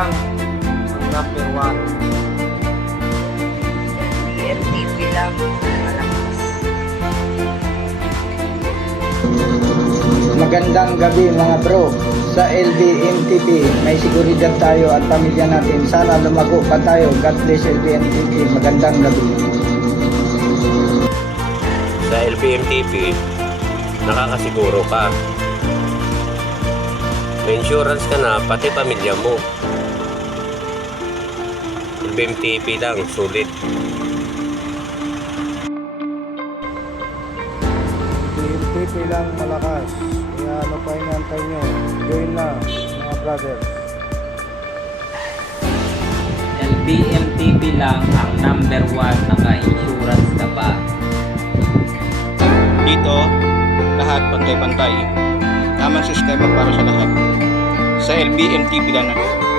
lang ang number 1. MTP lang malakas. Magandang gabi mga bro. Sa LBMTP, may seguridad tayo at pamilya natin. Sana lumago pa tayo. God bless LBMTP. Magandang gabi. Sa LBMTP, nakakasiguro ka. May insurance ka na, pati pamilya mo. LBMTP lang, sulit. LBMTP lang malakas. Kaya ano pa inantay nyo? Join na mga brother. LBMTP lang ang number 1, naka-insurance ka ba? Dito, lahat pantay-pantay. Tamang sistema para sa lahat. Sa LBMTP lang na.